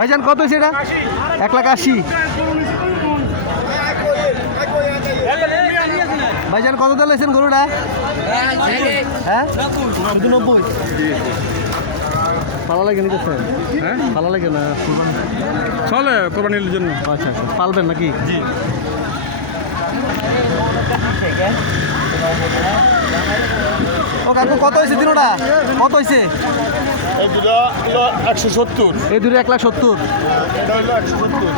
ভাইজান কত হয়েছে এটা? এক লাখ আশি। ভাইজান কত দিয়ে লেছেন গরুটা? হ্যাঁ? নব্বই ভালো লাগে নিতেছেন হ্যাঁ? ভালো লাগে না? চলে কোরবানির জন্য। আচ্ছা আচ্ছা। পালবেন নাকি? জি। ও কাকু কত হয়েছে দিনোটা? কত হয়েছে? এই দুটো হলো একশো সত্তর। এই দুটো এক লাখ সত্তর। এটা হলো একশো সত্তর।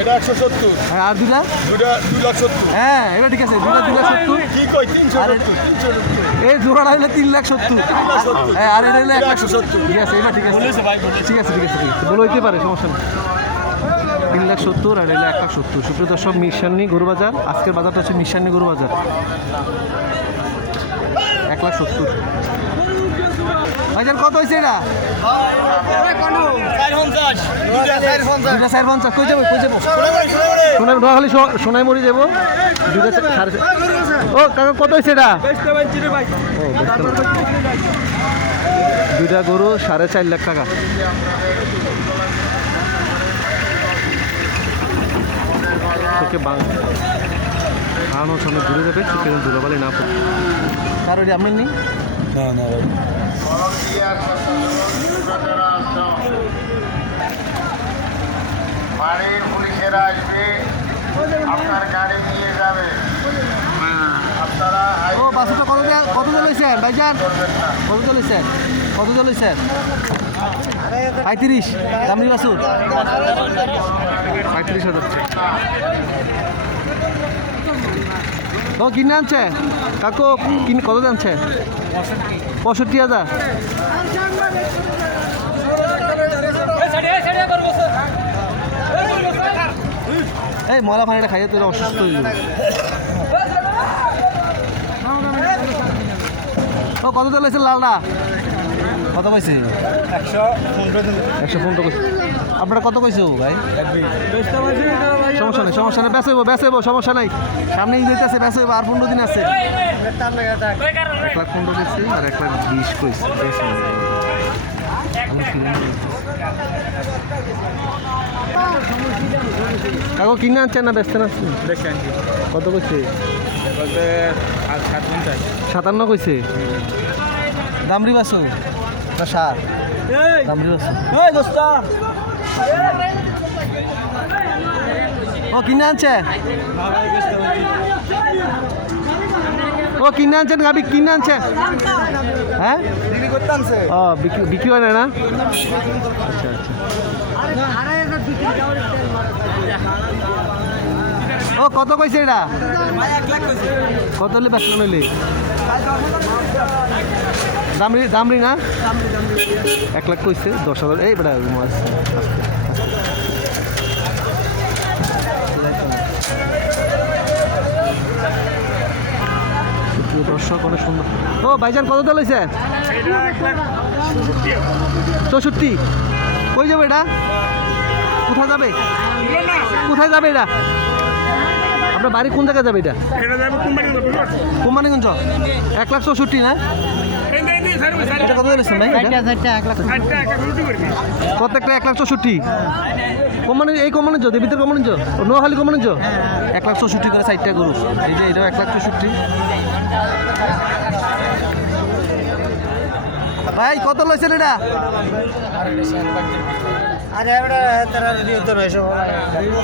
এটা একশো সত্তর। আর দুটা? দুটা দুই লাখ সত্তর। হ্যাঁ এটা ঠিক আছে দুটা দুই লাখ সত্তর। কি কই তিনশো তিনশো এই জোড়াটা তিন লাখ সত্তর। হ্যাঁ আর এটা হইলে এক সত্তর। ঠিক আছে এটা ঠিক আছে। ঠিক আছে ঠিক আছে ঠিক আছে। বলে হইতে পারে সমস্যা নেই। তিন লাখ সত্তর আর এলে এক লাখ সত্তর। সুপ্রিয় দর্শক মিশান্নি গরু বাজার আজকের বাজারটা হচ্ছে মিশান্নি গরু বাজার লাখ সত্তর ভাইজান কত হয়েছে এটা? দুটা চার পঞ্চাশ কই যাব কই যাব? সোনাই নোয়াখালী সোনাই মরি যাব। দুটা সাড়ে ও কাকা কত হয়েছে এটা? দুইটা গরু সাড়ে চার লাখ টাকা। তোকে বাং খাওয়ানোর সামনে ঘুরে যাবে সেখানে ধুলাবালি না পড়ে কারও আপনি নেই না না বাড়ির পুলিশেরা আসবে আপনার গাড়ি নিয়ে যাবে। আপনারা ও বাসুটা কত কত চলেছেন ভাইজান কত চলেছেন কত চলেছেন পঁয়ত্রিশ দামনি বাসুর পঁয়ত্রিশ হাজার ও, কিনে আনছে? কাকু, কিনে, কত আনছে? পঁয়ষট্টি হাজার। এই, ময়লা পানিটা খাইয়ে তোর অসুস্থ হয়ে ও, কত লালটা? কত পাইছে একশো পনেরো আপনারা কত কইছে ও ভাই? সমস্যা নেই সমস্যা নেই। বেসেব বেসেব সমস্যা নাই। সামনে আছে বেসেব আর পনেরো দিন আছে। এক লাখ পনেরো দিচ্ছি আর এক লাখ বিশ কইছে। কাকু কিনে আনছেন না ব্যস্ত আছেন কত কইছে? সাতান্ন কইছে? দামরি বাসু না সার ও কিনে আনছে? ও কিনে আনছেন গাবি কিনে আনছে? হ্যাঁ? ও বিক্রি বিক্রি হয় না? আচ্ছা আচ্ছা। ও কত কইছে এটা? কত হলে বেচলো নইলে? দামরি দামরি না? এক লাখ কইছে দশ হাজার। এই বেটা মাছ দর্শক অনেক সুন্দর। ও ভাইজান কত দল হয়েছে চৌষট্টি। কই যাবে এটা? কোথায় যাবে? কোথায় যাবে এটা? আপনার বাড়ি কোন জায়গায় যাবে এটা? এটা যাবে কোম্পানি কোম্পানিগঞ্জ এক লাখ চৌষট্টি না? এটা কত দিয়েছেন ভাই প্রত্যেকটা এক লাখ চৌষট্টি? কোম্পানি এই কোম্পানির দেবীদের কোম্পানির নোয়াখালী কোম্পানির এক লাখ চৌষট্টি করে সাইডটা গরু। এই যে এটাও এক লাখ চৌষট্টি। ভাই কত লইছেন এটা?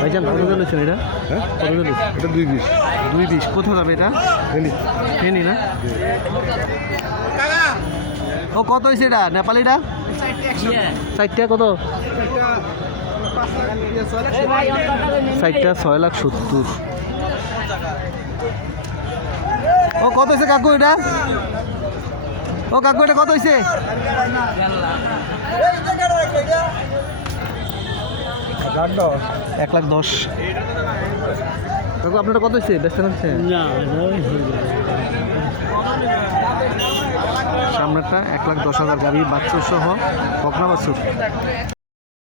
ভাইজান কত দিয়ে লইছেন এটা? হ্যাঁ? কত এটা দুই বিশ দুই বিশ কোথায় যাবে এটা? ফেনি। না? ও, কত হয়েছে এটা? নেপালিটা? সাইডটা কত? সাইডটা ছয় লাখ সত্তর। ও, কত হয়েছে কাকু এটা? ও, কাকু এটা কত হয়েছে এক লাখ দশ। কাকু, আপনারটা কত হয়েছে ব্যস্ত লাগছে সামনেরটা এক লাখ দশ হাজার গাড়ি বাচ্চা সহ বকনা